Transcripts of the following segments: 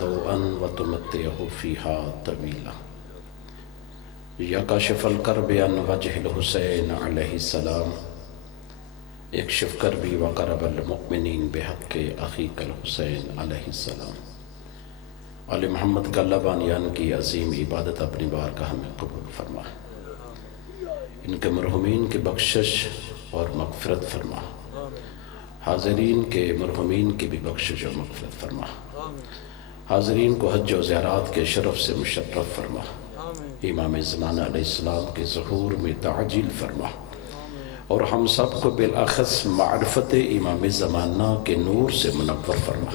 ضوءا وتمتعه فيها طويلا یا کاشف الکرب عن وجہ الحسین علیہ السلام اکشف کربی وقرب المؤمنین بحق اخیک الحسین علیہ السلام۔ آل محمد کا لبانیان کی عظیم عبادت اپنی بارگاہ میں قبول فرما، ان کے مرحومین کی بخشش اور مغفرت فرما، حاضرین کے مرحومین کی بھی بخشش اور مغفرت فرما، حاضرین کو حج و زیارات کے شرف سے مشرف فرما، امام زمانہ علیہ السلام کے ظہور میں تعجیل فرما، اور ہم سب کو بالاخص معرفت امام زمانہ کے نور سے منور فرما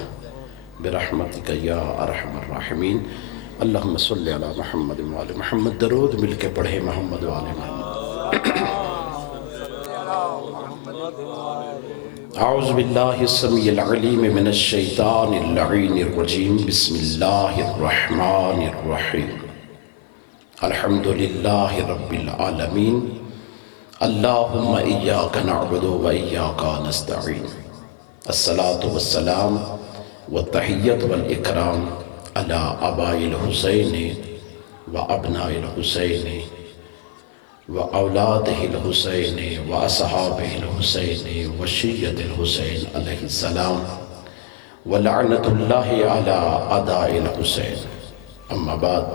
برحمتک یا ارحم الراحمین۔ اللہم صلی علی محمد وآل محمد، درود مل کے پڑھے محمد وآل محمد۔ اعوذ باللہ السمیع العلیم من الشیطان اللعین الرجیم، بسم اللہ الرحمن الرحیم۔ الحمدللہ رب العالمین، اللہم ایاک نعبد و ایاک نستعین، الصلاة والسلام والتحیت والاکرام علی آباء الحسین و ابناء الحسین و اولاد الحسین و اصحاب الحسین و شیعت الحسین علیہ السلام ولعنت اللہ علی اعداء الحسین۔ اما بعد،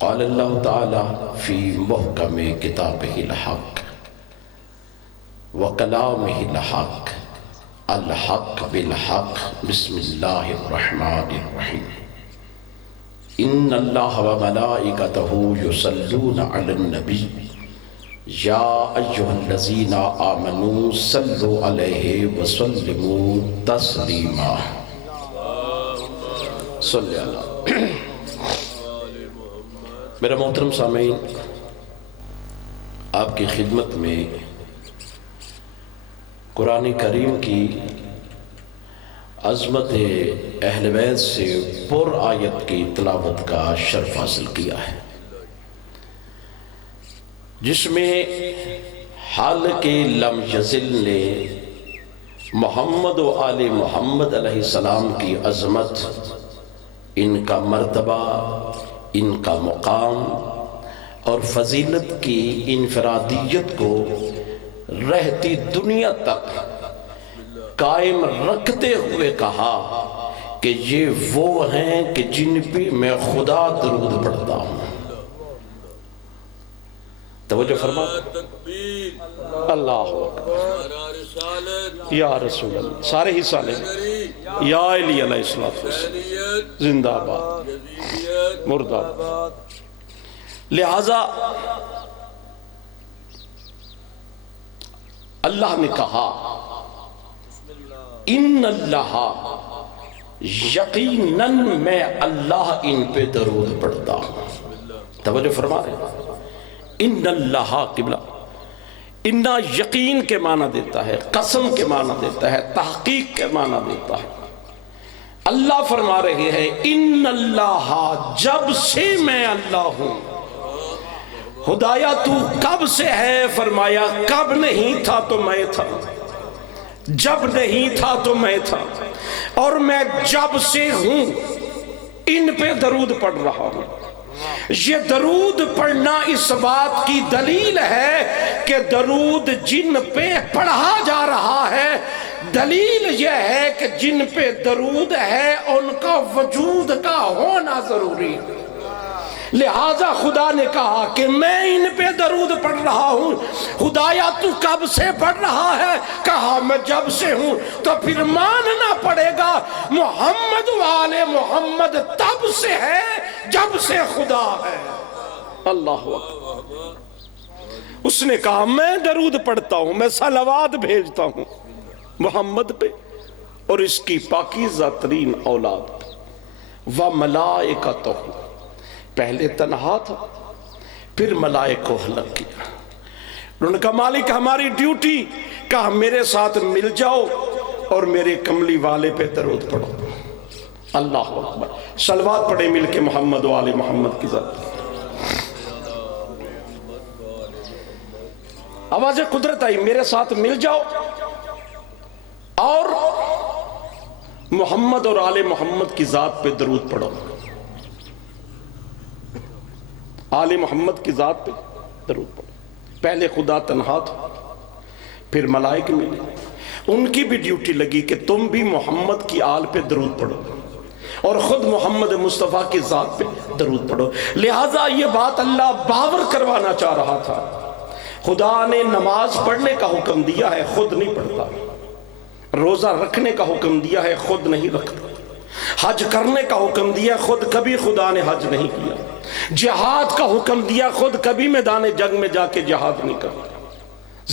قال اللہ تعالی فی محکم کتابہ الحق وکلامہ الحق، الحق بالحق، بسم اللہ الرحمن الرحیم۔ ان اللہ و ملائکتہ یصلون علی النبی یا ایہا الذین آمنوا صلوا علیہ وسلموا تسلیما۔ صلی اللہ۔ میرا محترم سامعین، آپ کی خدمت میں قرآن کریم کی عظمت اہل بیت سے پر آیت کی تلاوت کا شرف حاصل کیا ہے، جس میں حالق لم یزل نے محمد و آل محمد علیہ السلام کی عظمت، ان کا مرتبہ، ان کا مقام اور فضیلت کی انفرادیت کو رہتی دنیا تک قائم رکھتے ہوئے کہا کہ یہ وہ ہیں کہ جن پہ میں خدا درود پڑھتا ہوں۔ توجہ فرما، اللہ اکبر، یا رسول اللہ، سارے ہی صالح، یا علی علیہ السلام، زندہ باد، مردہ باد۔ لہذا اللہ نے کہا ان اللہ، یقیناً میں اللہ ان پہ درود پڑھتا ہوں۔ توجہ فرما رہے، ان اللہ قبلہ، انا یقین کے معنی دیتا ہے، قسم کے معنی دیتا ہے، تحقیق کے معنی دیتا ہے۔ اللہ فرما رہے ہیں ان اللہ، جب سے میں اللہ ہوں۔ خدایا تو کب سے ہے؟ فرمایا کب نہیں تھا تو میں تھا، جب نہیں تھا تو میں تھا، اور میں جب سے ہوں ان پہ درود پڑھ رہا ہوں۔ یہ درود پڑھنا اس بات کی دلیل ہے کہ درود جن پہ پڑھا جا رہا ہے، دلیل یہ ہے کہ جن پہ درود ہے ان کا وجود کا ہونا ضروری ہے۔ لہذا خدا نے کہا کہ میں ان پہ درود پڑھ رہا ہوں۔ خدایا تو کب سے پڑھ رہا ہے؟ کہا میں جب سے ہوں۔ تو پھر ماننا پڑے گا محمد والے محمد تب سے ہے جب سے خدا ہے۔ اللہ اکبر۔ اس نے کہا میں درود پڑھتا ہوں، میں صلوات بھیجتا ہوں محمد پہ اور اس کی پاکیزہ ترین اولاد پہ۔ وَمَلَائِكَتُهُ، پہلے تنہا تھا، پھر ملائکہ کو خلق کیا۔ انہوں نے کہا مالک ہماری ڈیوٹی، کہا میرے ساتھ مل جاؤ اور میرے کملی والے پہ درود پڑھو۔ اللہ اکبر۔ صلوات پڑھے مل کے محمد و آل محمد کی ذات۔ آواز قدرت آئی، میرے ساتھ مل جاؤ اور محمد اور آل محمد کی ذات پہ درود پڑھو. آل محمد کی ذات پہ درود پڑھو. پہلے خدا تنہا تھا، پھر ملائکہ ملے، ان کی بھی ڈیوٹی لگی کہ تم بھی محمد کی آل پہ درود پڑھو اور خود محمد مصطفیٰ کی ذات پہ درود پڑھو. لہٰذا یہ بات اللہ باور کروانا چاہ رہا تھا. خدا نے نماز پڑھنے کا حکم دیا ہے، خود نہیں پڑھتا. روزہ رکھنے کا حکم دیا ہے، خود نہیں رکھتا. حج کرنے کا حکم دیا، خود کبھی خدا نے حج نہیں کیا. جہاد کا حکم دیا، خود کبھی میدان جنگ میں جا کے جہاد نہیں کرتا.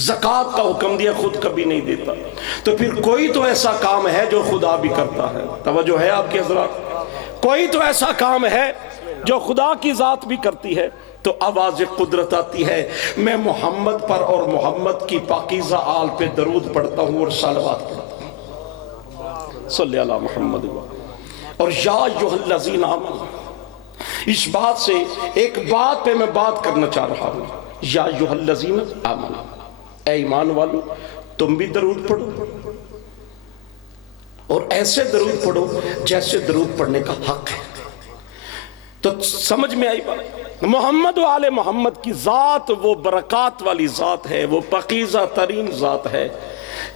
زکوٰۃ کا حکم دیا، خود کبھی نہیں دیتا. تو پھر کوئی تو ایسا کام ہے جو خدا بھی کرتا ہے. توجہ ہے آپ کے حضرات؟ کوئی تو ایسا کام ہے جو خدا کی ذات بھی کرتی ہے. تو آواز قدرت آتی ہے، میں محمد پر اور محمد کی پاکیزہ آل پہ درود پڑھتا ہوں اور صلوات پڑھتا ہوں. صلی اللہ محمد. اور یا ایھا الذین آمنوا، اس بات سے ایک بات پہ میں بات کرنا چاہ رہا ہوں. یا ایھا الذین آمنوا، اے ایمان والو تم بھی درود پڑھو، اور ایسے درود پڑھو جیسے درود پڑھنے کا حق ہے. تو سمجھ میں آئی بات؟ محمد و آل محمد کی ذات وہ برکات والی ذات ہے، وہ پاکیزہ ترین ذات ہے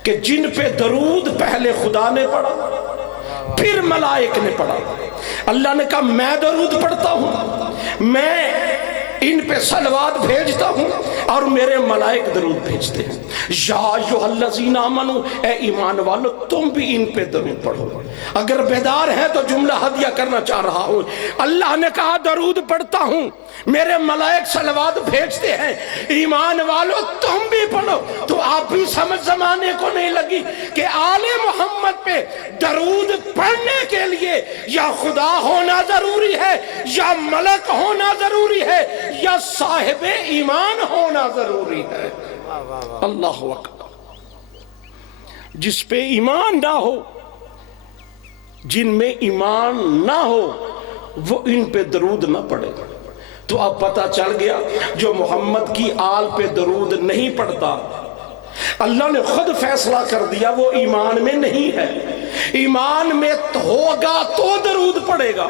کہ جن پہ درود پہلے خدا نے پڑھا، پھر ملائک نے پڑھا. اللہ نے کہا میں درود پڑھتا ہوں، میں ان پہ صلوات بھیجتا ہوں اور میرے ملائک درود بھیجتے ہیں. یا ایھا الذین آمنوا، اے ایمان والو تم بھی ان پہ درود پڑھو. اگر بیدار ہے تو جملہ ہدیہ کرنا چاہ رہا ہوں. اللہ نے کہا درود پڑھتا ہوں، میرے ملائک صلوات بھیجتے ہیں، ایمان والو تم بھی پڑھو. تو آپ بھی سمجھ زمانے کو نہیں لگی کہ آل محمد پہ درود پڑھنے کے لیے یا خدا ہونا ضروری ہے، یا ملک ہونا ضروری ہے، یا صاحب ایمان ہونا ضروری ہے. اللہ اکبر. جس پہ ایمان نہ ہو، جن میں ایمان نہ ہو، وہ ان پہ درود نہ پڑے. تو اب پتہ چل گیا جو محمد کی آل پہ درود نہیں پڑھتا، اللہ نے خود فیصلہ کر دیا وہ ایمان میں نہیں ہے. ایمان میں ہوگا تو درود پڑے گا.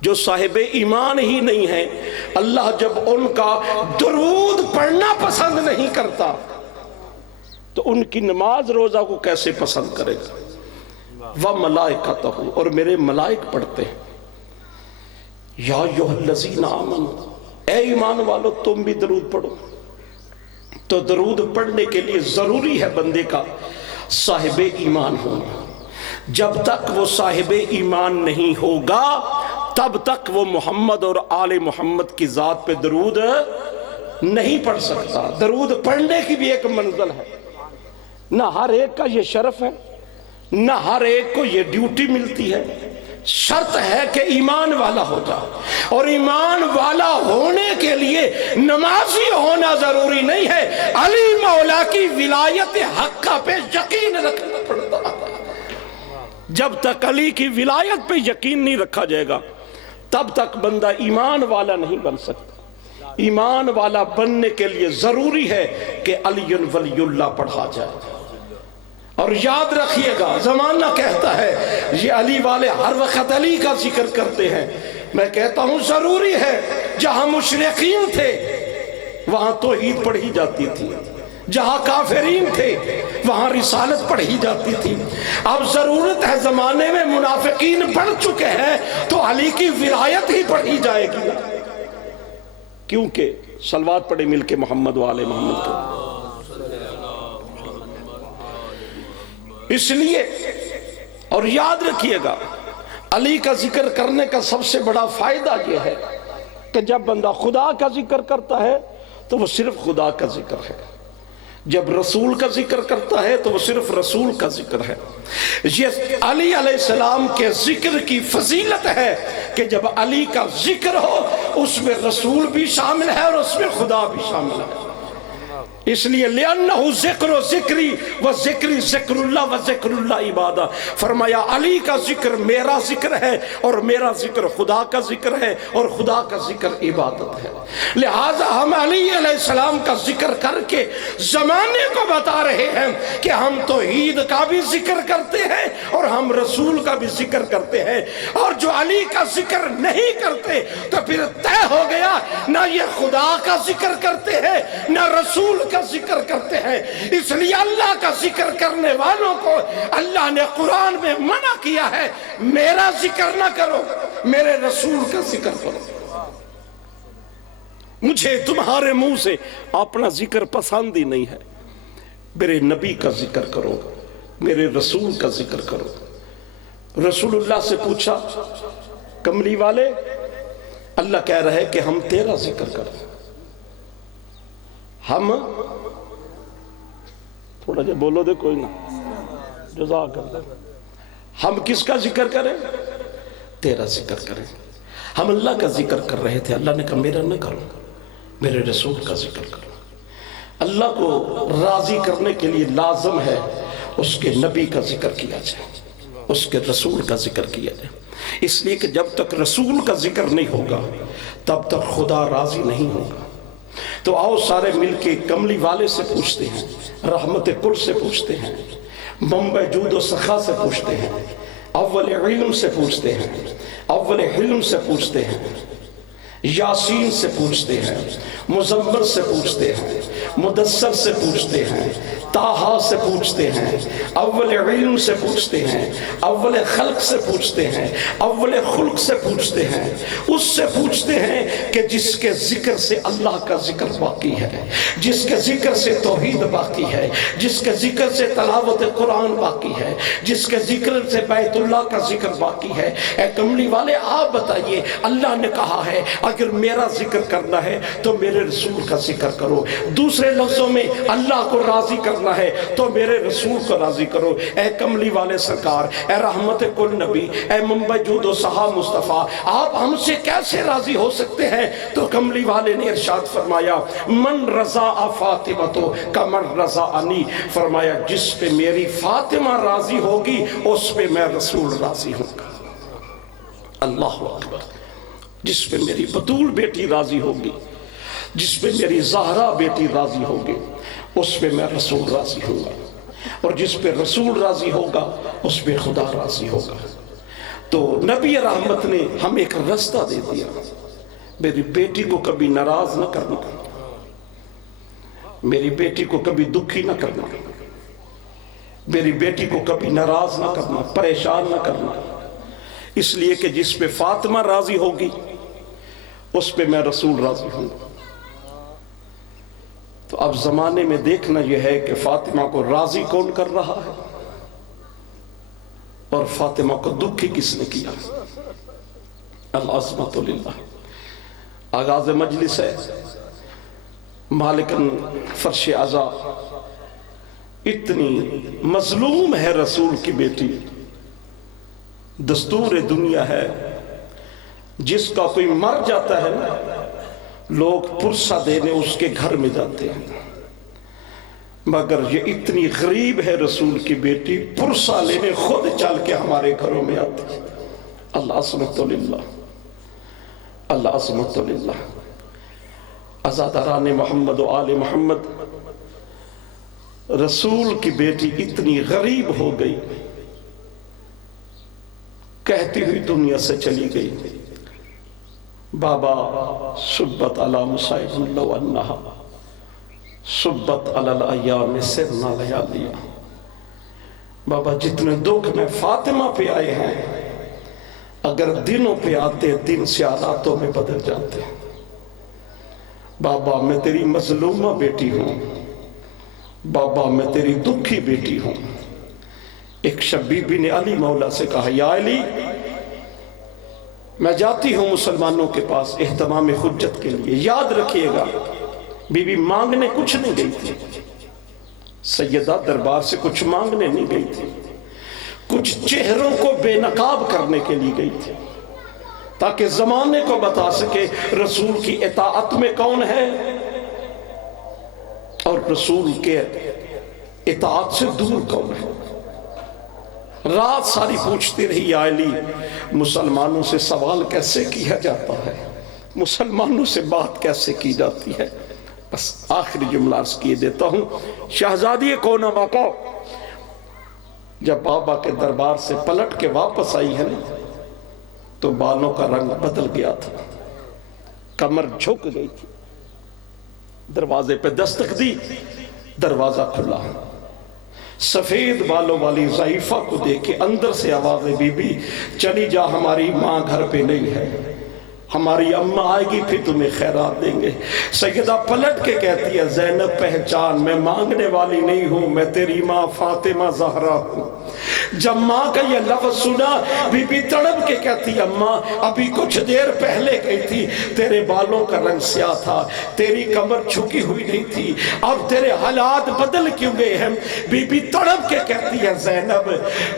جو صاحب ایمان ہی نہیں ہے، اللہ جب ان کا درود پڑھنا پسند نہیں کرتا تو ان کی نماز روزہ کو کیسے پسند کرے گا؟ وَمَلَائِكَتَهُ، اور میرے ملائک پڑھتے ہیں. یا ایھا الذین آمنوا، اے ایمان والو تم بھی درود پڑھو. تو درود پڑھنے کے لیے ضروری ہے بندے کا صاحب ایمان ہونا. جب تک وہ صاحب ایمان نہیں ہوگا تب تک وہ محمد اور آل محمد کی ذات پہ درود نہیں پڑھ سکتا. درود پڑھنے کی بھی ایک منزل ہے، نہ ہر ایک کا یہ شرف ہے، نہ ہر ایک کو یہ ڈیوٹی ملتی ہے. شرط ہے کہ ایمان والا ہو جائے، اور ایمان والا ہونے کے لیے نمازی ہونا ضروری نہیں ہے. علی مولا کی ولایت حقہ پہ یقین رکھنا پڑتا ہے. جب تک علی کی ولایت پہ یقین نہیں رکھا جائے گا تب تک بندہ ایمان والا نہیں بن سکتا. ایمان والا بننے کے لیے ضروری ہے کہ علی ولی اللہ پڑھا جائے. اور یاد رکھیے گا زمانہ کہتا ہے یہ علی والے ہر وقت علی کا ذکر کرتے ہیں. میں کہتا ہوں ضروری ہے. جہاں مشرقین تھے وہاں توحید پڑھی جاتی تھی، جہاں کافرین تھے وہاں رسالت پڑھی جاتی تھی. اب ضرورت ہے، زمانے میں منافقین بڑھ چکے ہیں تو علی کی ولایت ہی پڑھی جائے گی، کیونکہ صلوات پڑھے مل کے محمد و آل محمد کو. اس لیے اور یاد رکھیے گا علی کا ذکر کرنے کا سب سے بڑا فائدہ یہ ہے کہ جب بندہ خدا کا ذکر کرتا ہے تو وہ صرف خدا کا ذکر ہے، جب رسول کا ذکر کرتا ہے تو وہ صرف رسول کا ذکر ہے. یہ علی علیہ السلام کے ذکر کی فضیلت ہے کہ جب علی کا ذکر ہو اس میں رسول بھی شامل ہے اور اس میں خدا بھی شامل ہے. اس لیے لِأَنَّهُ ذِكْرُ ذِكْرِي وَذِكْرِ ذِكْرُ اللَّهِ وَذِكْرُ اللَّهِ عِبَادَةٌ، فرمایا علی کا ذکر میرا ذکر ہے اور میرا ذکر خدا کا ذکر ہے اور خدا کا ذکر عبادت ہے۔ لہٰذا ہم علی علیہ السلام کا ذکر کر کے زمانے کو بتا رہے ہیں کہ ہم توحید کا بھی ذکر کرتے ہیں اور ہم رسول کا بھی ذکر کرتے ہیں، اور جو علی کا ذکر نہیں کرتے تو پھر طے ہو گیا نہ یہ خدا کا ذکر کرتے ہیں نہ رسول کا ذکر کرتے ہیں۔ اس لیے اللہ کا ذکر کرنے والوں کو اللہ نے قرآن میں منع کیا ہے، میرا ذکر نہ کرو، میرے رسول کا ذکر کرو۔ مجھے تمہارے منہ سے اپنا ذکر پسند ہی نہیں ہے، میرے نبی کا ذکر کرو، میرے رسول کا ذکر کرو۔ رسول اللہ سے پوچھا کملی والے، اللہ کہہ رہے کہ ہم تیرا ذکر کریں، ہم تھوڑا جا بولو دے کوئی نہ، جزاک اللہ، ہم کس کا ذکر کریں؟ تیرا ذکر کریں۔ ہم اللہ کا ذکر کر رہے تھے، اللہ نے کہا میرا نہ کرو، میرے رسول کا ذکر کرو۔ اللہ کو راضی کرنے کے لیے لازم ہے اس کے نبی کا ذکر کیا جائے، اس کے رسول کا ذکر کیا جائے، اس لیے کہ جب تک رسول کا ذکر نہیں ہوگا تب تک خدا راضی نہیں ہوگا۔ تو آؤ سارے مل کے کملی والے سے پوچھتے ہیں، رحمت کل سے پوچھتے ہیں، منبع جود و سخا سے پوچھتے ہیں، اول علم سے پوچھتے ہیں، اول حلم سے پوچھتے ہیں، یاسین سے پوچھتے ہیں، مزمل سے پوچھتے ہیں، مدثر سے پوچھتے ہیں، طٰہٰ سے پوچھتے ہیں، اول علم سے پوچھتے ہیں، اول خلق سے پوچھتے ہیں، اول خلق سے پوچھتے ہیں، اس سے پوچھتے ہیں کہ جس کے ذکر سے اللہ کا ذکر باقی ہے، جس کے ذکر سے توحید باقی ہے، جس کے ذکر سے تلاوت قرآن باقی ہے، جس کے ذکر سے بیت اللہ کا ذکر باقی ہے۔ اے کملی والے آپ بتائیے، اللہ نے کہا ہے اگر میرا ذکر کرنا ہے تو میرے رسول کا ذکر کرو، دوسرے لفظوں میں اللہ کو راضی کرنا ہے تو میرے رسول کو راضی کرو۔ اے کملی والے سرکار، اے رحمت کل نبی، اے منبع جود و سخا مصطفیٰ، آپ ہم سے کیسے راضی ہو سکتے ہیں؟ تو کملی والے نے ارشاد فرمایا من رضا فاطمہ کمن رضا انی، فرمایا جس پہ میری فاطمہ راضی ہوگی اس پہ میں رسول راضی ہوں گا۔ اللہ اکبر۔ جس پہ میری بطول بیٹی راضی ہوگی، جس پہ میری زہرا بیٹی راضی ہوگی، اس پہ میں رسول راضی ہوں گا، اور جس پہ رسول راضی ہوگا اس پہ خدا راضی ہوگا۔ تو نبی رحمت نے ہم ایک رستہ دے دیا، میری بیٹی کو کبھی ناراض نہ کرنا، میری بیٹی کو کبھی دکھی نہ کرنا، میری بیٹی کو کبھی ناراض نہ کرنا، پریشان نہ کرنا، اس لیے کہ جس پہ فاطمہ راضی ہوگی اس پہ میں رسول راضی ہوں۔ تو اب زمانے میں دیکھنا یہ ہے کہ فاطمہ کو راضی کون کر رہا ہے اور فاطمہ کو دکھی کس نے کیا۔ العظمت للہ۔ آغاز مجلس ہے، مالکن فرش عزا، اتنی مظلوم ہے رسول کی بیٹی، دستور دنیا ہے جس کا کوئی مر جاتا ہے نا لوگ پرسہ دینے اس کے گھر میں جاتے ہیں، مگر یہ اتنی غریب ہے رسول کی بیٹی، پرسہ لینے خود چل کے ہمارے گھروں میں آتی ہے۔ اللہ عظمت للہ، اللہ عظمت للہ۔ عزاداران محمد و آل محمد، رسول کی بیٹی اتنی غریب ہو گئی، کہتی ہوئی دنیا سے چلی گئی، بابا صبت علی مصائب لو انہا صبت علی الایام سرنا لیالیا، بابا جتنے دکھ میں فاطمہ پہ آئے ہیں اگر دنوں پہ آتے دن سیاراتوں میں بدل جاتے۔ بابا میں تیری مظلومہ بیٹی ہوں، بابا میں تیری دکھی بیٹی ہوں۔ ایک شب بی بی نے علی مولا سے کہا یا علی میں جاتی ہوں مسلمانوں کے پاس اہتمام حجت کے لیے، یاد رکھیے گا بی بی مانگنے کچھ نہیں گئی تھی، سیدہ دربار سے کچھ مانگنے نہیں گئی تھی، کچھ چہروں کو بے نقاب کرنے کے لیے گئی تھی تاکہ زمانے کو بتا سکے رسول کی اطاعت میں کون ہے اور رسول کے اطاعت سے دور کون ہے؟ رات ساری پوچھتی رہی یا علی مسلمانوں سے سوال کیسے کیا جاتا ہے، مسلمانوں سے بات کیسے کی جاتی ہے؟ بس آخری جملہ عرض کیے دیتا ہوں، شہزادی کون واقع جب بابا کے دربار سے پلٹ کے واپس آئی ہے نا تو بالوں کا رنگ بدل گیا تھا، کمر جھک گئی تھی، دروازے پہ دستک دی، دروازہ کھلا، سفید بالوں والی ضعیفہ کو دیکھے اندر سے آواز بی بی چلی جا، ہماری ماں گھر پہ نہیں ہے، ہماری اماں آئے گی پھر تمہیں خیرات دیں گے۔ سیدہ پلٹ کے کہتی ہے زینب پہچان میں مانگنے والی نہیں ہوں، میں تیری ماں فاطمہ زہرا ہوں۔ جب ماں کا یہ لفظ سنا بی بی تڑپ کے کہتی اماں ابھی کچھ دیر پہلے گئی تھی تیرے بالوں کا رنگ سیاہ تھا، تیری کمر جھکی ہوئی نہیں تھی، اب تیرے حالات بدل کیوں گئے ہیں؟ بی بی تڑپ کے کہتی ہے زینب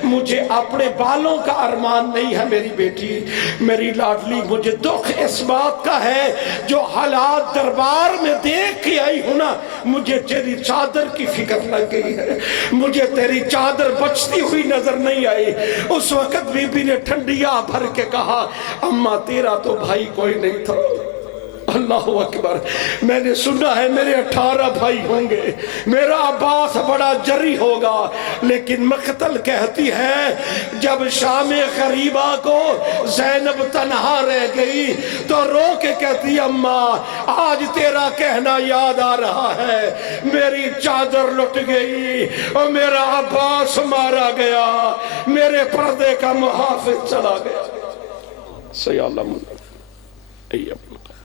مجھے اپنے بالوں کا ارمان نہیں ہے میری بیٹی، میری لاڈلی، مجھے دکھ اس بات کا ہے جو حالات دربار میں دیکھ کے آئی ہوں نا، مجھے تیری چادر کی فکر لگ گئی ہے، مجھے تیری چادر بچتی ہوئی نظر نہیں آئی۔ اس وقت بی بی نے ٹھنڈیا بھر کے کہا اماں تیرا تو بھائی کوئی نہیں تھا۔ اللہ اکبر، میں نے سنا ہے میرے 18 بھائی ہوں گے، میرا عباس بڑا جری ہوگا، لیکن مقتل کہتی ہے جب شام غریبہ کو زینب تنہا رہ گئی تو رو کے کہتی اماں آج تیرا کہنا یاد آ رہا ہے، میری چادر لٹ گئی اور میرا عباس مارا گیا، میرے پردے کا محافظ چلا گیا۔ سیاللہ